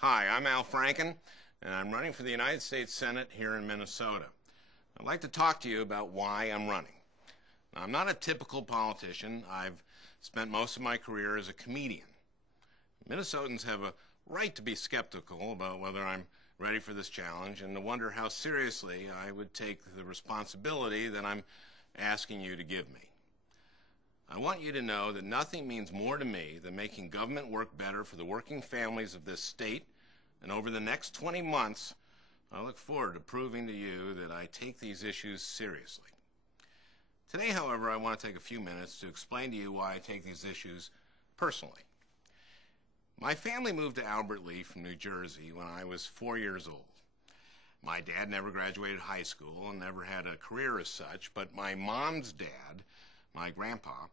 Hi, I'm Al Franken, and I'm running for the United States Senate here in Minnesota. I'd like to talk to you about why I'm running. Now, I'm not a typical politician. I've spent most of my career as a comedian. Minnesotans have a right to be skeptical about whether I'm ready for this challenge and to wonder how seriously I would take the responsibility that I'm asking you to give me. I want you to know that nothing means more to me than making government work better for the working families of this state, and over the next 20 months, I look forward to proving to you that I take these issues seriously. Today, however, I want to take a few minutes to explain to you why I take these issues personally. My family moved to Albert Lea from New Jersey when I was 4 years old. My dad never graduated high school and never had a career as such, but my mom's dad, my grandpa,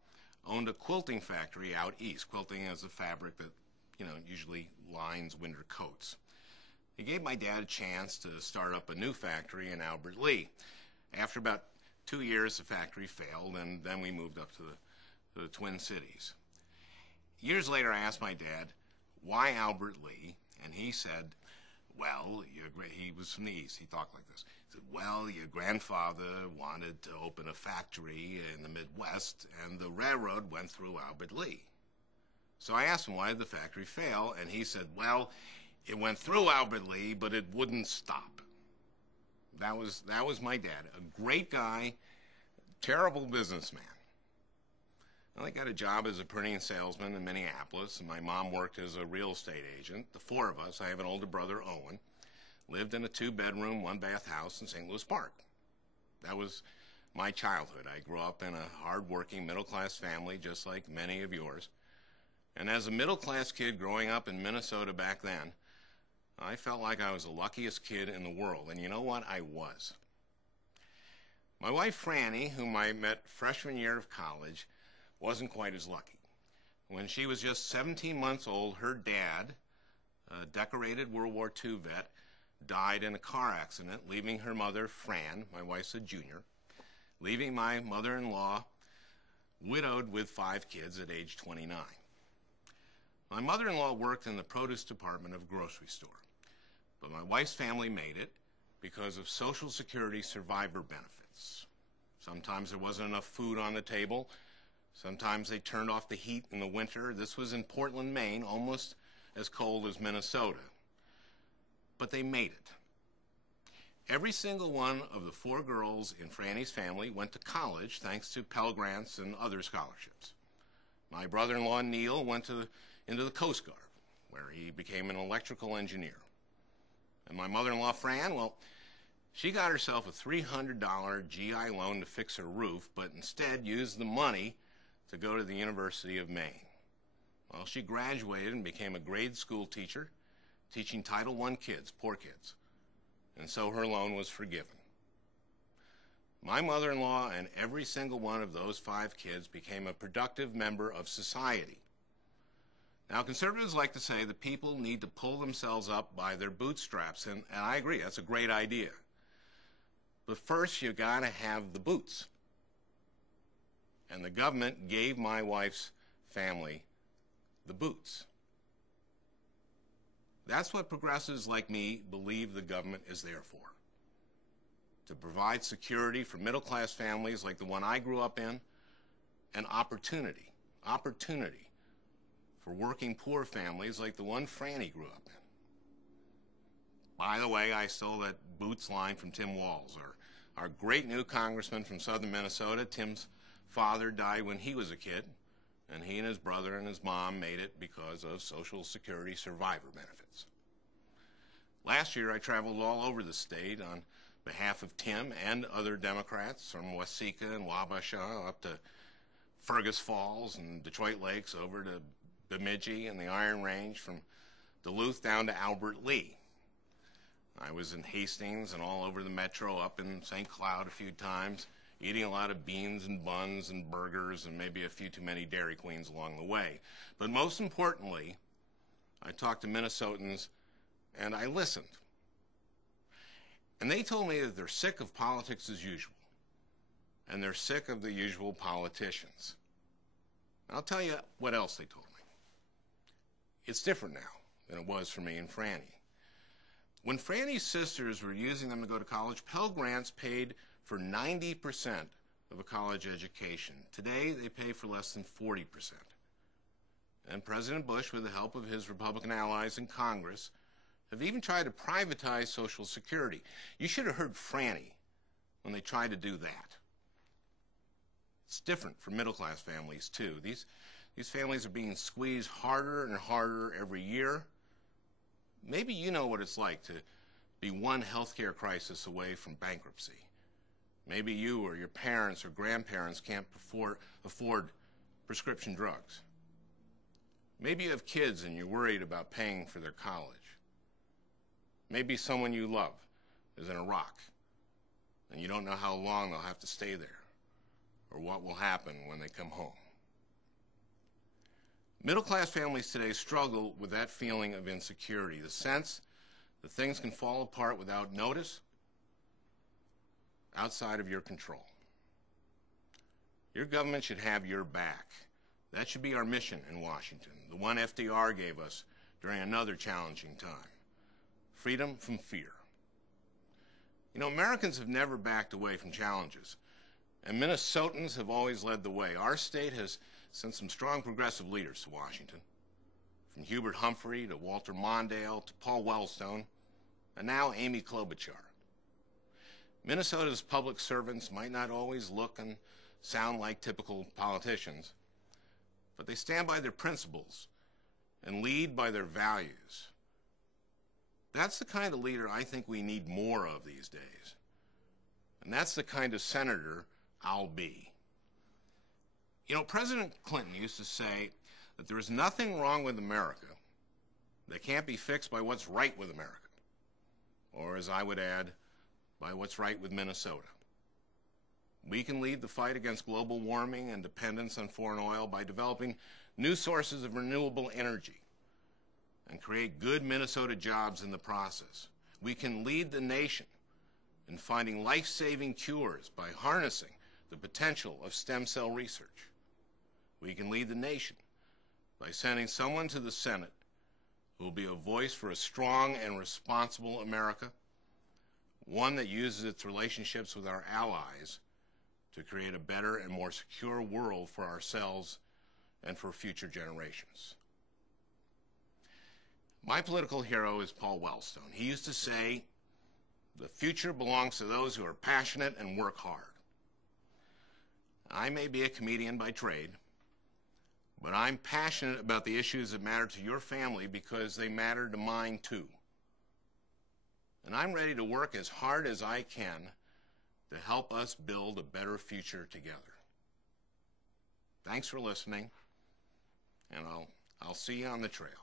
owned a quilting factory out east. Quilting is a fabric that, usually lines winter coats. He gave my dad a chance to start up a new factory in Albert Lea. After about 2 years, the factory failed, and then we moved up to the Twin Cities. Years later, I asked my dad, why Albert Lea? And he said, well, he was from the East. He talked like this. He said, well, your grandfather wanted to open a factory in the Midwest, and the railroad went through Albert Lea. So I asked him, why did the factory fail? And he said, well, it went through Albert Lea, but it wouldn't stop. That was my dad. A great guy, terrible businessman. I got a job as a printing salesman in Minneapolis, and my mom worked as a real estate agent. The four of us, I have an older brother, Owen, lived in a 2-bedroom, 1-bath house in St. Louis Park. That was my childhood. I grew up in a hard-working, middle-class family, just like many of yours. And as a middle-class kid growing up in Minnesota back then, I felt like I was the luckiest kid in the world. And you know what? I was. My wife, Franny, whom I met freshman year of college, wasn't quite as lucky. When she was just 17 months old, her dad, a decorated World War II vet, died in a car accident, leaving her mother, Fran, my wife's a junior, leaving my mother-in-law widowed with 5 kids at age 29. My mother-in-law worked in the produce department of a grocery store, but my wife's family made it because of Social Security survivor benefits. Sometimes there wasn't enough food on the table. Sometimes they turned off the heat in the winter. This was in Portland, Maine, almost as cold as Minnesota. But they made it. Every single one of the 4 girls in Franny's family went to college thanks to Pell Grants and other scholarships. My brother-in-law, Neil, went into the Coast Guard, where he became an electrical engineer. And my mother-in-law, Fran, well, she got herself a $300 GI loan to fix her roof, but instead used the money to go to the University of Maine. Well, she graduated and became a grade school teacher, teaching Title I kids, poor kids. And so her loan was forgiven. My mother-in-law and every single one of those 5 kids became a productive member of society. Now, conservatives like to say that people need to pull themselves up by their bootstraps, and I agree, that's a great idea. But first, you gotta have the boots. And the government gave my wife's family the boots. That's what progressives like me believe the government is there for. To provide security for middle-class families like the one I grew up in, and opportunity for working poor families like the one Franny grew up in. By the way, I stole that boots line from Tim Walz, our great new congressman from southern Minnesota. Tim's father died when he was a kid, and he and his brother and his mom made it because of Social Security survivor benefits. Last year, I traveled all over the state on behalf of Tim and other Democrats, from Waseca and Wabasha up to Fergus Falls and Detroit Lakes, over to Bemidji and the Iron Range, from Duluth down to Albert Lea. I was in Hastings and all over the metro, up in St. Cloud a few times, eating a lot of beans and buns and burgers and maybe a few too many Dairy Queens along the way. But most importantly, I talked to Minnesotans and I listened. And they told me that they're sick of politics as usual, and they're sick of the usual politicians. And I'll tell you what else they told me. It's different now. than it was for me and Franny. When Franny's sisters were using them to go to college, Pell Grants paid for 90% of a college education. Today, they pay for less than 40%. And President Bush, with the help of his Republican allies in Congress, have even tried to privatize Social Security. You should have heard Franny when they tried to do that. It's different for middle-class families, too. These families are being squeezed harder and harder every year. Maybe you know what it's like to be one healthcare crisis away from bankruptcy. Maybe you or your parents or grandparents can't afford prescription drugs. Maybe you have kids and you're worried about paying for their college. Maybe someone you love is in Iraq and you don't know how long they'll have to stay there or what will happen when they come home. Middle-class families today struggle with that feeling of insecurity, the sense that things can fall apart without notice, outside of your control. Your government should have your back. That should be our mission in Washington, the one FDR gave us during another challenging time. Freedom from fear. You know, Americans have never backed away from challenges, and Minnesotans have always led the way. Our state has sent some strong progressive leaders to Washington, from Hubert Humphrey to Walter Mondale to Paul Wellstone, and now Amy Klobuchar. Minnesota's public servants might not always look and sound like typical politicians, but they stand by their principles and lead by their values. That's the kind of leader I think we need more of these days. And that's the kind of senator I'll be. You know, President Clinton used to say that there is nothing wrong with America that can't be fixed by what's right with America. Or, as I would add, by what's right with Minnesota. We can lead the fight against global warming and dependence on foreign oil by developing new sources of renewable energy and create good Minnesota jobs in the process. We can lead the nation in finding life-saving cures by harnessing the potential of stem cell research. We can lead the nation by sending someone to the Senate who will be a voice for a strong and responsible America, one that uses its relationships with our allies to create a better and more secure world for ourselves and for future generations. My political hero is Paul Wellstone. He used to say, "The future belongs to those who are passionate and work hard." I may be a comedian by trade, but I'm passionate about the issues that matter to your family because they matter to mine too. And I'm ready to work as hard as I can to help us build a better future together. Thanks for listening, and I'll see you on the trail.